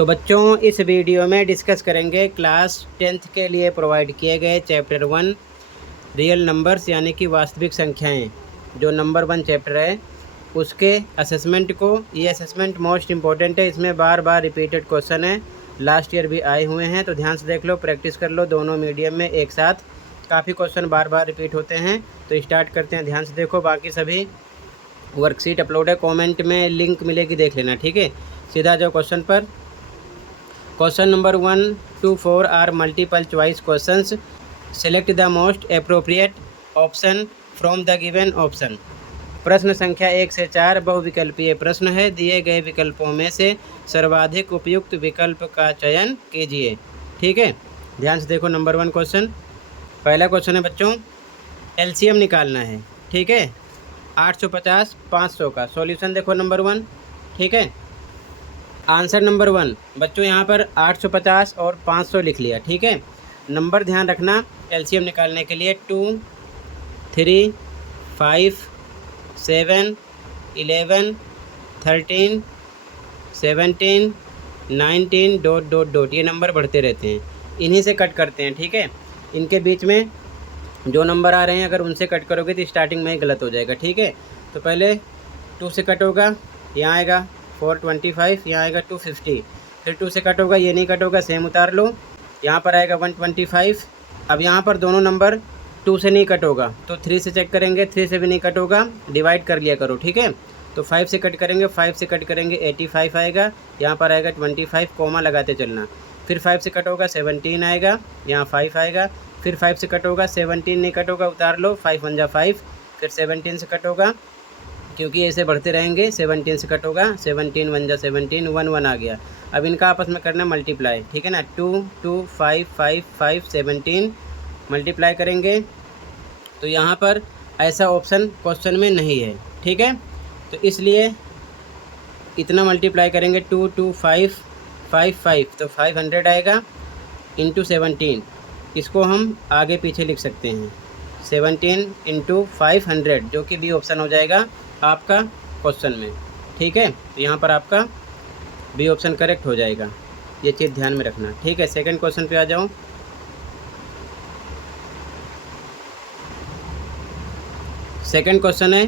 तो बच्चों इस वीडियो में डिस्कस करेंगे क्लास 10th के लिए प्रोवाइड किए गए चैप्टर 1 रियल नंबर्स यानी कि वास्तविक संख्याएं, जो नंबर 1 चैप्टर है उसके असेसमेंट को। ये असेसमेंट मोस्ट इम्पॉर्टेंट है, इसमें बार बार रिपीटेड क्वेश्चन है, लास्ट ईयर भी आए हुए हैं, तो ध्यान से देख लो, प्रैक्टिस कर लो दोनों मीडियम में एक साथ। काफ़ी क्वेश्चन बार बार रिपीट होते हैं, तो स्टार्ट करते हैं। ध्यान से देखो, बाकी सभी वर्कशीट अपलोड है, कमेंट में लिंक मिलेगी, देख लेना, ठीक है। सीधा जाओ क्वेश्चन पर। Question number 1 to 4 are multiple choice questions. Select the most appropriate option from the given option. प्रश्न संख्या 1 से 4 बहुविकल्पीय प्रश्न है। दिए गए विकल्पों में से सर्वाधिक उपयुक्त विकल्प का चयन कीजिए, ठीक है। ध्यान से देखो, नंबर 1 क्वेश्चन, पहला क्वेश्चन है बच्चों, एलसीएम निकालना है, ठीक है, 850 500 का। सॉल्यूशन देखो नंबर 1, ठीक है। आंसर नंबर 1 बच्चों, यहाँ पर 850 और 500 लिख लिया, ठीक है। नंबर ध्यान रखना एलसीएम निकालने के लिए 2 3 5 7 11 13 17 19 ... ये नंबर बढ़ते रहते हैं, इन्हीं से कट करते हैं, ठीक है। इनके बीच में जो नंबर आ रहे हैं अगर उनसे कट करोगे तो स्टार्टिंग में ही गलत हो जाएगा, ठीक है। तो पहले 2 से कट होगा, यहाँ आएगा 425, यहाँ आएगा 250, फिर 2 से कट होगा, ये नहीं कट होगा, सेम उतार लो, यहाँ पर आएगा 125। अब यहाँ पर दोनों नंबर 2 से नहीं कट होगा तो 3 से चेक करेंगे, 3 से भी नहीं कट होगा, डिवाइड कर लिया करो, ठीक है। तो 5 से कट करेंगे, 5 से कट करेंगे 85 आएगा, यहाँ पर आएगा 25, कोमा लगाते चलना। फिर 5 से कट होगा 17 आएगा, यहाँ 5 आएगा, फिर 5 से कट होगा, 17 नहीं कट होगा, उतार लो, 5 1 जा 5, फिर 17 से कट होगा, क्योंकि ऐसे बढ़ते रहेंगे, 17 से कट होगा, 17 1 जा 17, 1 1 आ गया। अब इनका आपस में करना मल्टीप्लाई, ठीक है ना, 2 2 5 5 5 17 मल्टीप्लाई करेंगे। तो यहाँ पर ऐसा ऑप्शन क्वेश्चन में नहीं है, ठीक है, तो इसलिए इतना मल्टीप्लाई करेंगे, 2 2 5 5 5, तो 500 आएगा इंटू 17, इसको हम आगे पीछे लिख सकते हैं, 17 इंटू 500, जो कि बी ऑप्शन हो जाएगा आपका क्वेश्चन में, ठीक है। तो यहाँ पर आपका बी ऑप्शन करेक्ट हो जाएगा, ये चीज़ ध्यान में रखना, ठीक है। सेकंड क्वेश्चन पे आ जाऊँ। सेकंड क्वेश्चन है,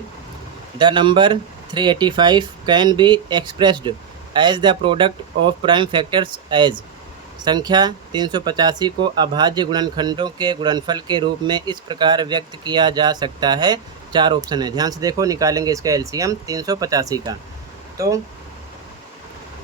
the number 385 can be expressed as the product of prime factors as. संख्या 385 को अभाज्य गुणनखंडों के गुणनफल के रूप में इस प्रकार व्यक्त किया जा सकता है। 4 ऑप्शन है, ध्यान से देखो, निकालेंगे इसका एलसीएम 385 का। तो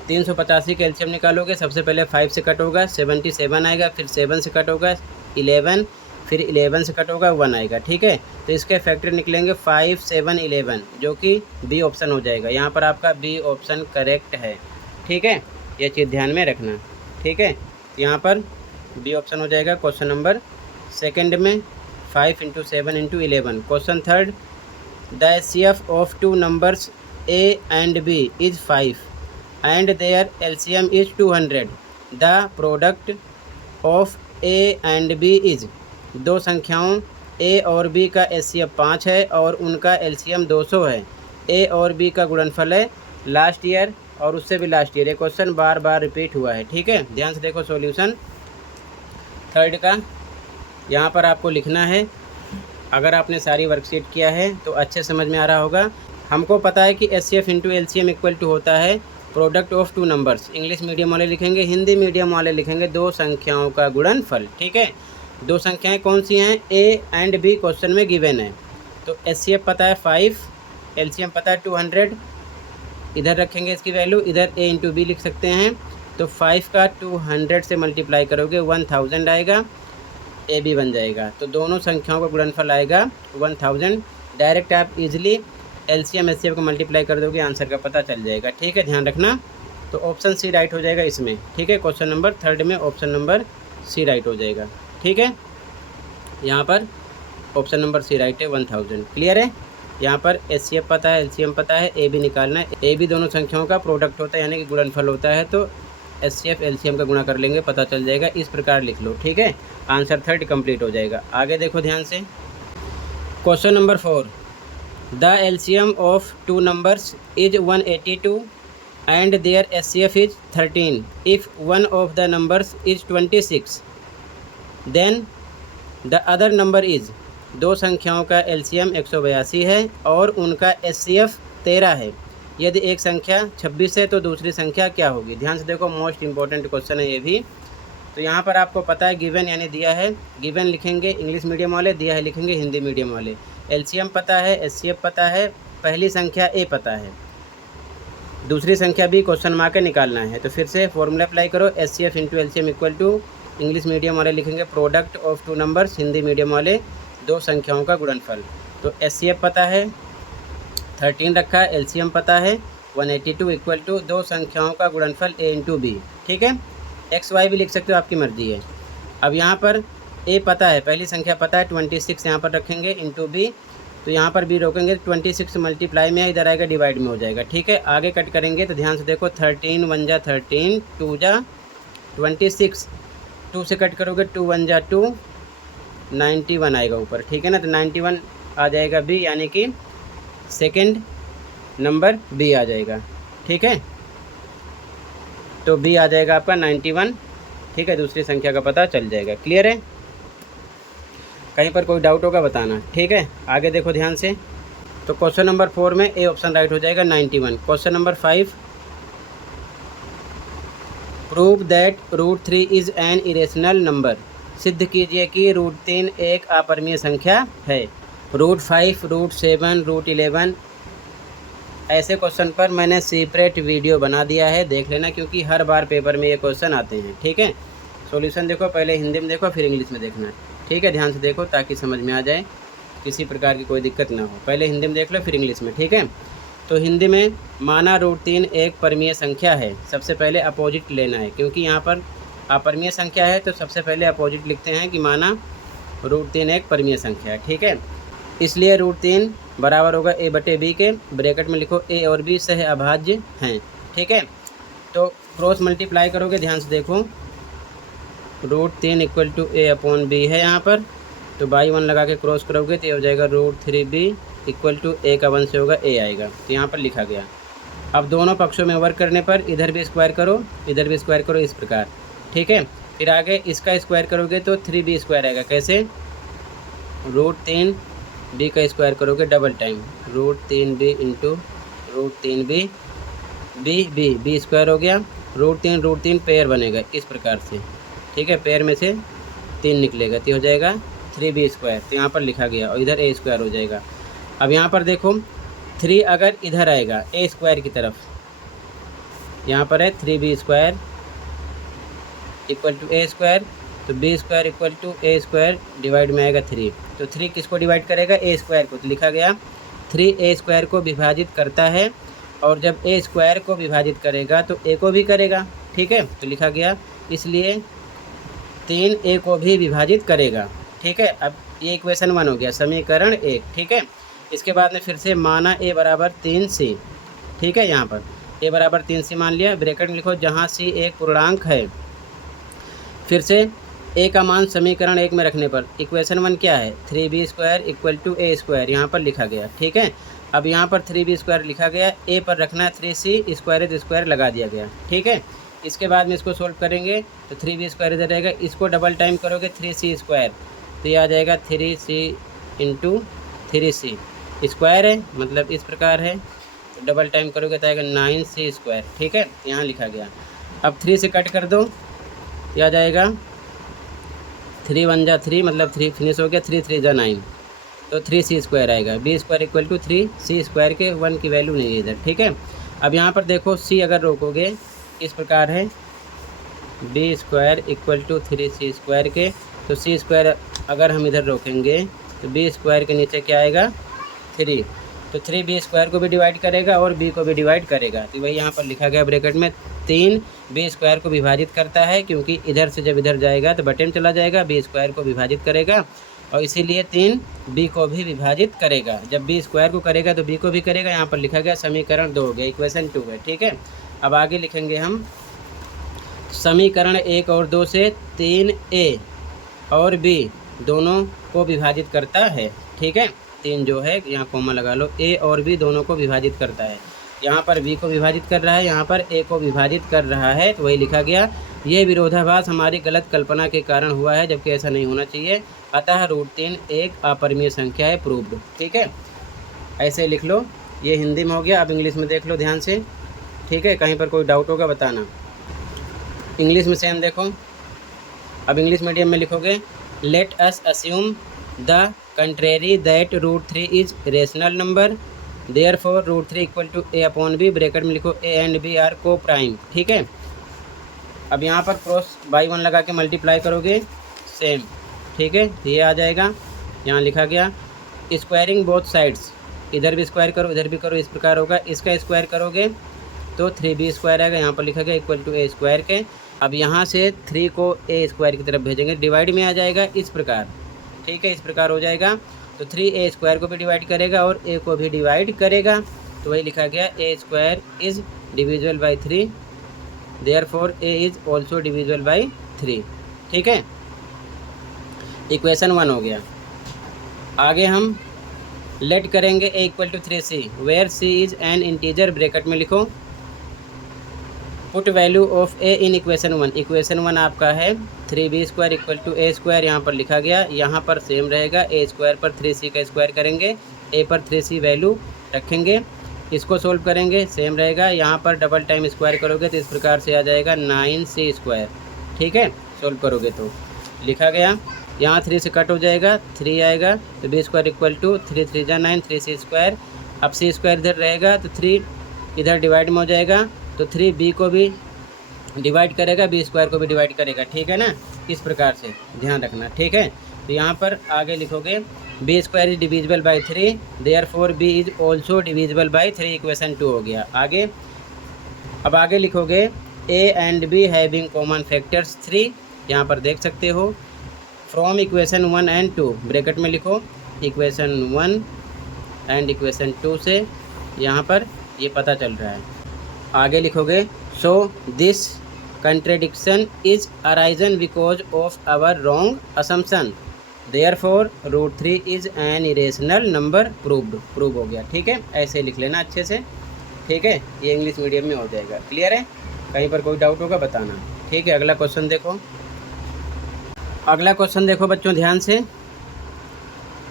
385 का एलसीएम निकालोगे, सबसे पहले 5 से कट होगा, 77 आएगा, फिर 7 से कट होगा 11, फिर 11 से कट होगा 1 आएगा, ठीक है। तो इसके फैक्टर निकलेंगे 5 7 11, जो कि बी ऑप्शन हो जाएगा। यहाँ पर आपका बी ऑप्शन करेक्ट है, ठीक है, ये चीज़ ध्यान में रखना, ठीक है। यहाँ पर बी ऑप्शन हो जाएगा क्वेश्चन नंबर सेकंड में, 5 into 7 into 11। Question third, the HCF of 2 numbers A and B is 5 and their LCM is 200। The product of A and B is. 2 संख्याओं ए और बी का एचसीएफ 5 है और उनका एलसीएम 200 है। ए और बी का गुणनफल है लास्ट ईयर और उससे भी लास्ट ईयर। ये क्वेश्चन बार बार रिपीट हुआ है, ठीक है। ध्यान से देखो सॉल्यूशन थर्ड का, यहाँ पर आपको लिखना है। अगर आपने सारी वर्कशीट किया है तो अच्छे समझ में आ रहा होगा। हमको पता है कि HCF into LCM equal to होता है product of 2 numbers. English medium वाले लिखेंगे, हिंदी मीडियम वाले लिखेंगे 2 संख्याओं का गुणनफल, ठीक है। 2 संख्याएं कौन सी हैं, ए एंड बी क्वेश्चन में गिवन है। तो एचसीएफ पता है 5, एलसीएम पता है 200, इधर रखेंगे इसकी वैल्यू, इधर ए इंटू बी लिख सकते हैं। तो 5 का 200 से मल्टीप्लाई करोगे 1000 आएगा, ए बी बन जाएगा। तो दोनों संख्याओं का गुणनफल आएगा 1000। डायरेक्ट आप इजीली एलसीएम एचसीएफ को मल्टीप्लाई कर दोगे, आंसर का पता चल जाएगा, ठीक है, ध्यान रखना। तो ऑप्शन सी राइट हो जाएगा इसमें, ठीक है। क्वेश्चन नंबर थर्ड में ऑप्शन नंबर सी राइट हो जाएगा, ठीक है। यहाँ पर ऑप्शन नंबर सी राइट है, 1000, क्लियर है। यहाँ पर एचसीएफ पता है, एलसीएम पता है, ए बी निकालना है। ए बी दोनों संख्याओं का प्रोडक्ट होता है यानी कि गुणनफल होता है, तो एचसीएफ एलसीएम का गुणा कर लेंगे, पता चल जाएगा। इस प्रकार लिख लो, ठीक है। आंसर थर्ड कंप्लीट हो जाएगा। आगे देखो ध्यान से, question number 4, the LCM of 2 numbers is 182 and their HCF is 13. If one of the numbers is 26, then the other number is, दो संख्याओं का LCM 182 है और उनका HCF 13 है। यदि एक संख्या 26 है तो दूसरी संख्या क्या होगी? ध्यान से देखो, मोस्ट इंपॉर्टेंट क्वेश्चन है ये भी। तो यहाँ पर आपको पता है गिवन यानी दिया है, गिवन लिखेंगे इंग्लिश मीडियम वाले, दिया है लिखेंगे हिंदी मीडियम वाले। LCM पता है, HCF पता है, पहली संख्या A पता है, दूसरी संख्या B क्वेश्चन मार्क के निकालना है। तो फिर से फॉर्मूला अप्लाई करो, HCF into LCM equal to, English medium वाले लिखेंगे product of two numbers, Hindi medium वाले दो संख्याओं का गुणनफल। तो HCF पता है 13 रखा है, LCM पता है 182 इक्वल टू दो संख्याओं का गुणनफल A इंटू B। ठीक है, XY भी लिख सकते हो, आपकी मर्जी है। अब यहाँ पर A पता है, पहली संख्या पता है 26 यहाँ पर रखेंगे इंटू B, तो यहाँ पर B रोकेंगे, 26 मल्टीप्लाई में इधर आएगा डिवाइड में हो जाएगा। ठीक है, आगे कट करेंगे तो ध्यान से देखो, 13 1 जा 13, 2 जा 26, 2 से कट करोगे 2 1 जा 2, 91 आएगा ऊपर। ठीक है ना, तो 91 आ जाएगा B, यानी कि सेकंड नंबर B आ जाएगा। ठीक है, तो B आ जाएगा आपका 91। ठीक है, दूसरी संख्या का पता चल जाएगा। क्लियर है? कहीं पर कोई डाउट होगा बताना। ठीक है, आगे देखो ध्यान से। तो क्वेश्चन नंबर 4 में A ऑप्शन राइट हो जाएगा 91। Question number 5, prove that √3 is an irrational number. सिद्ध कीजिए कि √3 एक अपरिमेय संख्या है। √5, √7, √11 ऐसे क्वेश्चन पर मैंने सेपरेट वीडियो बना दिया है, देख लेना, क्योंकि हर बार पेपर में ये क्वेश्चन आते हैं। ठीक है, सॉल्यूशन देखो, पहले हिंदी में देखो फिर इंग्लिश में देखना। ठीक है, ध्यान से देखो ताकि समझ में आ जाए, किसी प्रकार की कोई दिक्कत ना हो। पहले हिंदी में देख लो फिर इंग्लिश में। ठीक है, तो हिंदी में माना √3 एक परिमेय संख्या है। सबसे पहले अपोजिट लेना है, क्योंकि यहाँ पर अपरिमेय संख्या है तो सबसे पहले अपोजिट लिखते हैं कि माना √3 एक परिमेय संख्या है। ठीक है, इसलिए √3 बराबर होगा A बटे B के, ब्रैकेट में लिखो A और B सह अभाज्य हैं। ठीक है, तो क्रॉस मल्टीप्लाई करोगे, ध्यान से देखो, √3 equal to A upon B है यहाँ पर, तो बाई 1 लगा के क्रॉस करोगे तो ये हो जाएगा √3B इक्वल टू A का 1 से होगा A आएगा, तो यहाँ पर लिखा गया। अब दोनों पक्षों में वर्क करने पर इधर भी स्क्वायर करो, इधर भी स्क्वायर करो, इस प्रकार। ठीक है, फिर आगे इसका स्क्वायर करोगे तो 3B स्क्वायर आएगा। कैसे? √3B का स्क्वायर करोगे double time, √3B into √3B, B square हो गया, √3 पेयर बनेगा इस प्रकार से। ठीक है, पेयर में से 3 निकलेगा तो हो जाएगा 3B स्क्वायर, तो यहाँ पर लिखा गया, और इधर A स्क्वायर हो जाएगा। अब यहाँ पर देखो 3 अगर इधर आएगा A स्क्वायर की तरफ, यहाँ पर है 3B square equal to A square, तो B square equal to A square divide में आएगा 3, तो 3 किसको डिवाइड करेगा? A स्क्वायर को, तो लिखा गया 3 A स्क्वायर को विभाजित करता है, और जब A स्क्वायर को विभाजित करेगा तो A को भी करेगा। ठीक है, तो लिखा गया इसलिए 3 A को भी विभाजित करेगा। ठीक है, अब ये इक्वेशन 1 हो गया, समीकरण 1। ठीक है, इसके बाद में फिर से माना A बराबर 3C। ठीक है, यहाँ पर A बराबर 3C मान लिया, ब्रैकेट में लिखो जहाँ C एक पूर्णांक है। फिर से A का मान समीकरण 1 में रखने पर इक्वेशन 1 क्या है? 3B square equal to A square, यहाँ पर लिखा गया। ठीक है, अब यहाँ पर 3B स्क्वायर लिखा गया, A पर रखना है 3C स्क्वायर, तो स्क्वायर लगा दिया गया। ठीक है, इसके बाद में इसको सोल्व करेंगे तो 3B स्क्वायर इधर रहेगा, इसको डबल टाइम करोगे 3C स्क्वायर, तो ये आ जाएगा 3C इंटू 3C स्क्वायर है, मतलब इस प्रकार है, तो डबल टाइम करोगे तो आएगा 9C स्क्वायर। ठीक है, यहाँ लिखा गया। अब 3 से कट कर दो, ये आ जाएगा 3 1 जा 3, मतलब 3 फिनिश हो गया, 3 3 जा 9, तो 3C स्क्वायर आएगा। B square equal to 3C square के 1 की वैल्यू नहीं है इधर। ठीक है, अब यहाँ पर देखो C अगर रोकोगे इस प्रकार है, B square equal to 3C square के, तो C स्क्वायर अगर हम इधर रोकेंगे तो B स्क्वायर के नीचे क्या आएगा? 3, तो 3B स्क्वायर को भी डिवाइड करेगा और B को भी डिवाइड करेगा, तो वही यहाँ पर लिखा गया ब्रैकेट में 3 B स्क्वायर को विभाजित करता है, क्योंकि इधर से जब इधर जाएगा तो बटे में चला जाएगा, B स्क्वायर को विभाजित करेगा, और इसीलिए 3 B को भी विभाजित करेगा। जब B स्क्वायर को करेगा तो B को भी करेगा, यहाँ पर लिखा गया समीकरण 2 हो गया, इक्वेशन 2 है। ठीक है, अब आगे लिखेंगे हम समीकरण 1 और 2 से 3A और B दोनों को विभाजित करता है। ठीक है, 3 जो है यहाँ कॉमा लगा लो, A और B दोनों को विभाजित करता है। यहाँ पर b को विभाजित कर रहा है, यहाँ पर a को विभाजित कर रहा है, तो वही लिखा गया। ये विरोधाभास हमारी गलत कल्पना के कारण हुआ है, जबकि ऐसा नहीं होना चाहिए। अतः √3 एक अपरिमेय संख्या है, प्रूव्ड। ठीक है, ऐसे लिख लो। ये हिंदी में हो गया। अब इंग्लिश में देख लो ध्यान से। ठीक है, कहीं पर कोई डाउट होगा बताना। इंग्लिश में सेम देखो। अब इंग्लिश मीडियम में लिखोगे, let us assume the contrary that √3 is rational number, therefore √3 equal to a/b, bracket में लिखो a and b are coprime. ठीक है, अब यहाँ पर क्रॉस बाई 1 लगा के मल्टीप्लाई करोगे, सेम। ठीक है, ये आ जाएगा। यहाँ लिखा गया स्क्वायरिंग बोथ साइड्स, इधर भी स्क्वायर करो इधर भी करो, इस प्रकार होगा। इसका स्क्वायर करोगे तो 3b² आएगा, यहाँ पर लिखा गया इक्वल टू a² के। अब यहाँ से 3 को a² की तरफ भेजेंगे, डिवाइड में आ जाएगा इस प्रकार। ठीक है, इस प्रकार हो जाएगा। तो 3a² को भी डिवाइड करेगा और a को भी डिवाइड करेगा, तो वही लिखा गया a² is divisible by 3, therefore a is also divisible by 3। ठीक है, इक्वेशन 1 हो गया। आगे हम लेट करेंगे a equal to 3c, where c is an integer, bracket में लिखो put value of a in equation 1। Equation 1 आपका है 3b² इक्वल टू a², यहाँ पर लिखा गया। यहाँ पर सेम रहेगा, a² पर 3c का स्क्वायर करेंगे, a पर 3c वैल्यू रखेंगे, इसको सोल्व करेंगे, सेम रहेगा। यहाँ पर डबल टाइम स्क्वायर करोगे तो इस प्रकार से आ जाएगा 9c²। ठीक है, सोल्व करोगे तो लिखा गया। यहाँ 3 से कट हो जाएगा, 3 आएगा, तो b² इक्वल टू 3 3 जा 9, 3c²। अब c² इधर रहेगा तो 3 इधर डिवाइड में हो जाएगा, तो 3b को भी डिवाइड करेगा, b² को भी डिवाइड करेगा। ठीक है ना, इस प्रकार से ध्यान रखना। ठीक है, तो यहाँ पर आगे लिखोगे b² is divisible by 3, therefore b is also divisible by 3, equation 2 हो गया। आगे अब आगे लिखोगे a and b having common factors 3, यहाँ पर देख सकते हो। फ्रॉम इक्वेशन 1 एंड 2, ब्रैकेट में लिखो इक्वेशन 1 एंड इक्वेशन 2 से यहाँ पर ये पता चल रहा है। आगे लिखोगे so this contradiction is arisen because of our wrong assumption, therefore √3 is an irrational number, prove हो गया। ठीक है, ऐसे लिख लेना अच्छे से। ठीक है, ये इंग्लिश मीडियम में हो जाएगा। क्लियर है, कहीं पर कोई डाउट होगा बताना। ठीक है, अगला क्वेश्चन देखो। अगला क्वेश्चन देखो बच्चों ध्यान से,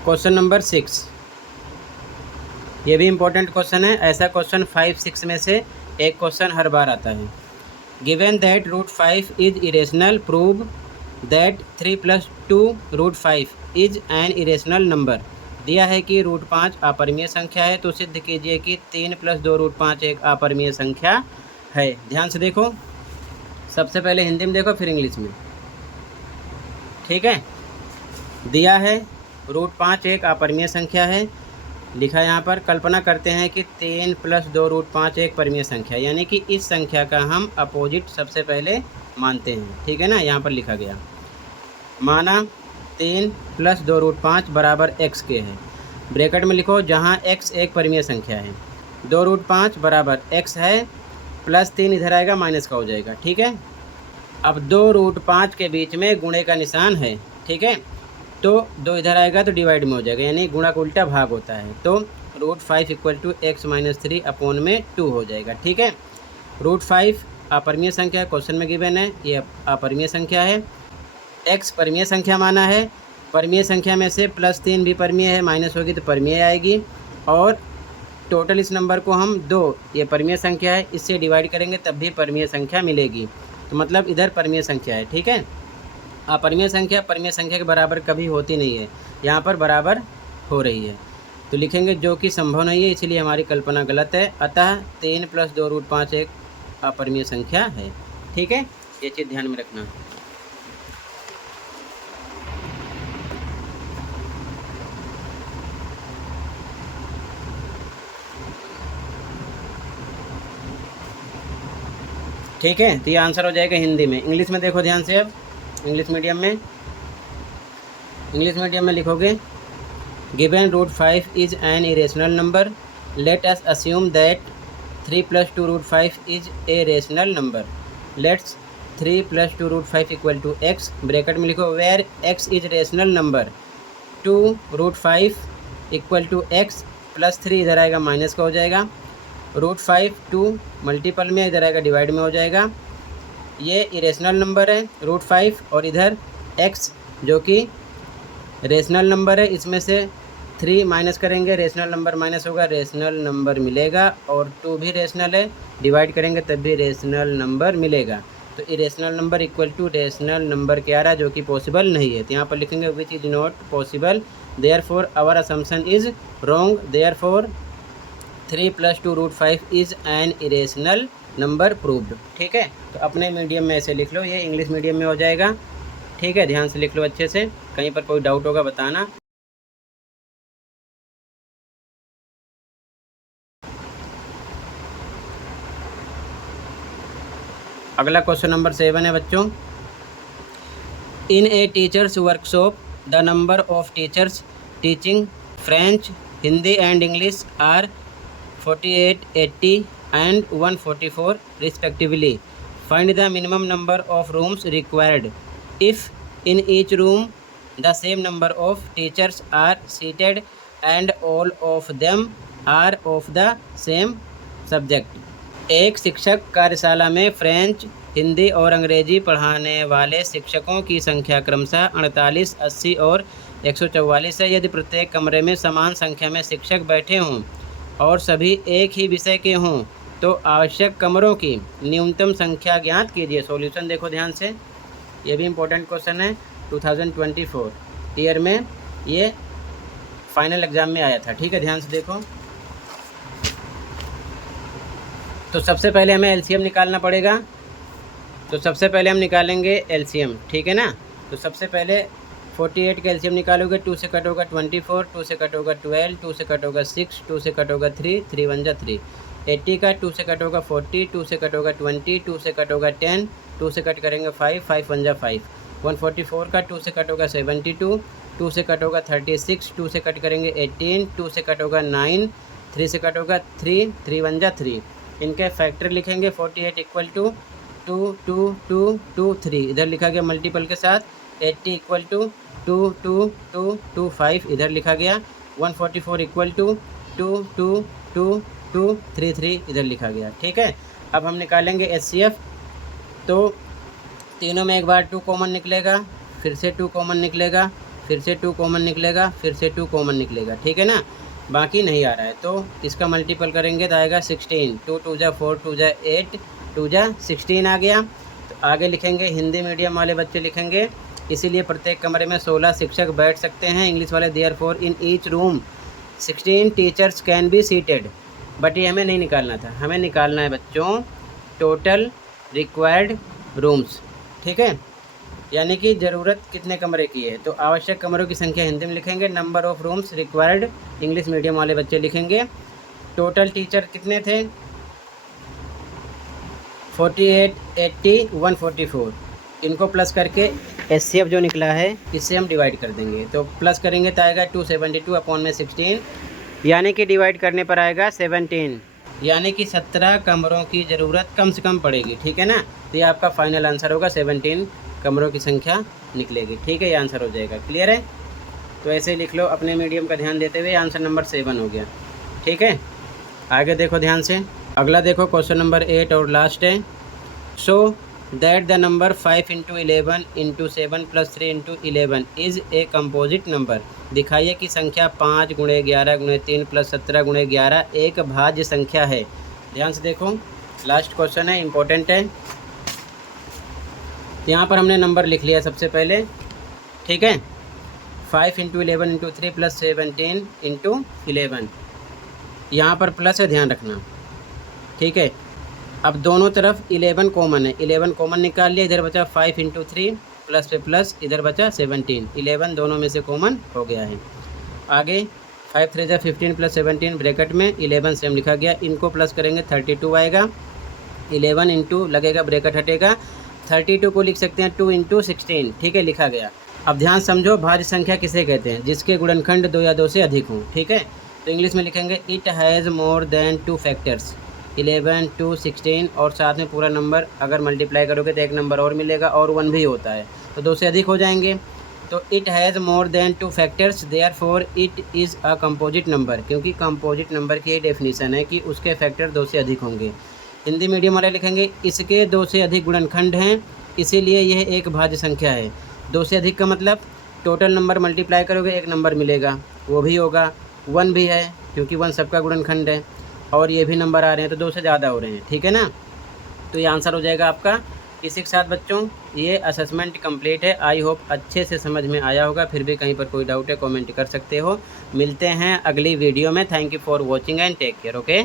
क्वेश्चन नंबर 6। ये भी इम्पोर्टेंट क्वेश्चन है। ऐसा क्वेश्चन 5-6 में से एक क्वेश्चन हर बार आता है। Given that √5 is irrational, prove that 3 + 2 √5 is an irrational number. दिया है कि √5 अपरिमेय संख्या है, तो सिद्ध कीजिए कि 3 + 2 √5 एक अपरिमेय संख्या है। ध्यान से देखो, सबसे पहले हिंदी में देखो फिर इंग्लिश में। ठीक है, दिया है √5 एक अपरिमेय संख्या है, लिखा यहाँ पर। कल्पना करते हैं कि 3 + 2 √5 एक परिमेय संख्या, यानी कि इस संख्या का हम अपोजिट सबसे पहले मानते हैं। ठीक है ना, यहाँ पर लिखा गया माना 3 + 2 √5 बराबर x के है, ब्रैकेट में लिखो जहाँ x एक परिमेय संख्या है। 2 √5 बराबर x है, +3 इधर आएगा, माइनस का हो जाएगा। ठीक है, अब 2 √5 के बीच में गुणे का निशान है। ठीक है, तो 2 इधर आएगा तो डिवाइड में हो जाएगा, यानी गुणा का उल्टा भाग होता है। तो √5 इक्वल टू x - 3 अपॉन में 2 हो जाएगा। ठीक है, √5 अपरिमेय संख्या क्वेश्चन में गिवन है, ये अपरिमेय संख्या है। x परिमेय संख्या माना है, परिमेय संख्या में से +3 भी परिमेय है, माइनस होगी तो परिमेय आएगी। और टोटल इस नंबर को हम 2, ये परिमेय संख्या है, इससे डिवाइड करेंगे तब भी परिमेय संख्या मिलेगी, तो मतलब इधर परिमेय संख्या है। ठीक है, अपरिमेय संख्या परिमेय संख्या के बराबर कभी होती नहीं है, यहाँ पर बराबर हो रही है, तो लिखेंगे जो कि संभव नहीं है, इसलिए हमारी कल्पना गलत है। अतः 3 + 2 √5 एक अपरिमेय संख्या है। ठीक है, ये चीज़ ध्यान में रखना। ठीक है, तो ये आंसर हो जाएगा हिंदी में। इंग्लिश में देखो ध्यान से। अब इंग्लिश मीडियम में लिखोगे given √5 is an irrational number, let us assume that 3 + 2 √5 is a rational number, let's 3 + 2 √5 equal to x, bracket में लिखो where x is rational number, 2 √5 equal to x +3 इधर आएगा, माइनस का हो जाएगा। √5 टू मल्टीपल में, इधर आएगा डिवाइड में हो जाएगा। ये इरेशनल नंबर है √5, और इधर x जो कि रेशनल नंबर है, इसमें से 3 माइनस करेंगे, रेशनल नंबर माइनस होगा, रेशनल नंबर मिलेगा। और 2 भी रेशनल है, डिवाइड करेंगे तब भी रेशनल नंबर मिलेगा। तो irrational number equal to rational number क्या आ रहा है, जो कि पॉसिबल नहीं है। तो यहाँ पर लिखेंगे which is not possible, therefore our assumption is wrong, therefore 3 + 2 √5 is an irrational number proved. ठीक है, तो अपने मीडियम में ऐसे लिख लो, ये इंग्लिश मीडियम में हो जाएगा। ठीक है, ध्यान से लिख लो अच्छे से, कहीं पर कोई डाउट होगा बताना। अगला क्वेश्चन नंबर 7 है बच्चों। In a teachers workshop the number of teachers teaching French, Hindi and English are 48, 80 and 144 respectively. Find the minimum number of rooms required if in each room the same number of teachers are seated and all of them are of the same subject. एक शिक्षक कार्यशाला में French, Hindi और अंग्रेजी पढ़ाने वाले शिक्षकों की संख्या क्रमशः 48, 80 और 144 है। यदि प्रत्येक कमरे में समान संख्या में शिक्षक बैठे हों और सभी एक ही विषय के हों तो आवश्यक कमरों की न्यूनतम संख्या ज्ञात कीजिए। सॉल्यूशन देखो ध्यान से, ये भी इम्पोर्टेंट क्वेश्चन है, 2024 ईयर में ये फाइनल एग्ज़ाम में आया था। ठीक है, ध्यान से देखो। तो सबसे पहले हमें एलसीएम निकालना पड़ेगा। तो सबसे पहले हम निकालेंगे एलसीएम, ठीक है ना। तो सबसे पहले 48 का एलसीएम निकालोगे, 2 से कट होगा 24, 2 से कट होगा 12, 2 से कट होगा 6, 2 से कट होगा 3, 3 1 जा 3। 80 का 2 से कट होगा 40, 2 से कट होगा 20, 2 से कट होगा 10, 2 से कट करेंगे 5, 5 1 जा 5। 144 का 2 से कट होगा 72, 2 से कट होगा 36, 2 से कट करेंगे 18, 2 से कट होगा 9, 3 से कट होगा 3, 3 1 जा 3। इनके फैक्टर लिखेंगे 48 इक्वल टू 2 2 2 2 3, इधर लिखा गया मल्टीपल के साथ। 80 इक्वल टू 2 2 2 2 5, इधर लिखा गया। 144 इक्वल टू 2 2 2 2 3 3, इधर लिखा गया। ठीक है, अब हम निकालेंगे एचसीएफ। तो तीनों में एक बार 2 कॉमन निकलेगा, फिर से 2 कॉमन निकलेगा, फिर से 2 कॉमन निकलेगा, फिर से 2 कॉमन निकलेगा। ठीक है ना, बाकी नहीं आ रहा है। तो इसका मल्टीपल करेंगे तो आएगा 16, 2 2 जा 4, 2 जा 8, 2 जा 16 आ गया। तो आगे लिखेंगे, हिंदी मीडियम वाले बच्चे लिखेंगे, इसीलिए प्रत्येक कमरे में 16 शिक्षक बैठ सकते हैं। इंग्लिश वाले therefore in each room 16 teachers can be seated. But ये हमें नहीं निकालना था, हमें निकालना है बच्चों टोटल रिक्वायर्ड रूम्स। ठीक है, यानी कि ज़रूरत कितने कमरे की है। तो आवश्यक कमरों की संख्या हिंदी में लिखेंगे, number of rooms required English medium वाले बच्चे लिखेंगे। टोटल टीचर कितने थे, 48, 80, 144। इनको प्लस करके एचसीएफ जो निकला है इससे हम डिवाइड कर देंगे। तो प्लस करेंगे तो आएगा 272 अपॉन में 16, यानी कि डिवाइड करने पर आएगा 17, यानी कि 17 कमरों की ज़रूरत कम से कम पड़ेगी। ठीक है ना, तो ये आपका फाइनल आंसर होगा, 17 कमरों की संख्या निकलेगी। ठीक है, ये आंसर हो जाएगा। क्लियर है, तो ऐसे लिख लो अपने मीडियम का ध्यान देते हुए, आंसर नंबर 7 हो गया। ठीक है, आगे देखो ध्यान से। अगला देखो क्वेश्चन नंबर 8 और लास्ट है। So that the number 5 × 11 × 7 + 3 × 11 is a composite number. दिखाइए कि संख्या 5 × 11 × 3 + 17 × 11 एक भाज्य संख्या है। ध्यान से देखो, लास्ट क्वेश्चन है, इम्पोर्टेंट है। यहाँ पर हमने नंबर लिख लिया सबसे पहले। ठीक है, 5 × 11 × 3 + 17 × 11, यहाँ पर प्लस है, ध्यान रखना। ठीक है, अब दोनों तरफ 11 कॉमन है, 11 कॉमन निकाल लिया, इधर बचा 5 × 3 प्लस पे प्लस, इधर बचा 17, 11 दोनों में से कॉमन हो गया है। आगे 5 3 जा 15 + 17 ब्रैकेट में 11 सेम लिखा गया, इनको प्लस करेंगे 32 आएगा। 11 इंटू लगेगा, ब्रैकेट हटेगा, 32 को लिख सकते हैं 2 × 16। ठीक है, लिखा गया। अब ध्यान समझो, भाज्य संख्या किसे कहते हैं, जिसके गुणनखंड 2 या 2 से अधिक हों। ठीक है, तो इंग्लिश में लिखेंगे it has more than 2 factors, 11 2 16, और साथ में पूरा नंबर अगर मल्टीप्लाई करोगे तो एक नंबर और मिलेगा, और 1 भी होता है, तो 2 से अधिक हो जाएंगे। तो it has more than 2 factors therefore it is a composite number, क्योंकि कंपोजिट नंबर की डेफिनेशन है कि उसके फैक्टर 2 से अधिक होंगे। हिंदी मीडियम वाले लिखेंगे इसके 2 से अधिक गुणनखंड हैं, इसीलिए यह एक भाज्य संख्या है। 2 से अधिक का मतलब टोटल नंबर मल्टीप्लाई करोगे एक नंबर मिलेगा, वो भी होगा। 1 भी है क्योंकि 1 सबका गुणनखंड है, और ये भी नंबर आ रहे हैं तो 2 से ज़्यादा हो रहे हैं, ठीक है ना। तो ये आंसर हो जाएगा आपका। इसी के साथ बच्चों ये असेसमेंट कंप्लीट है। आई होप अच्छे से समझ में आया होगा। फिर भी कहीं पर कोई डाउट है कमेंट कर सकते हो। मिलते हैं अगली वीडियो में। Thank you for watching and take care. Okay.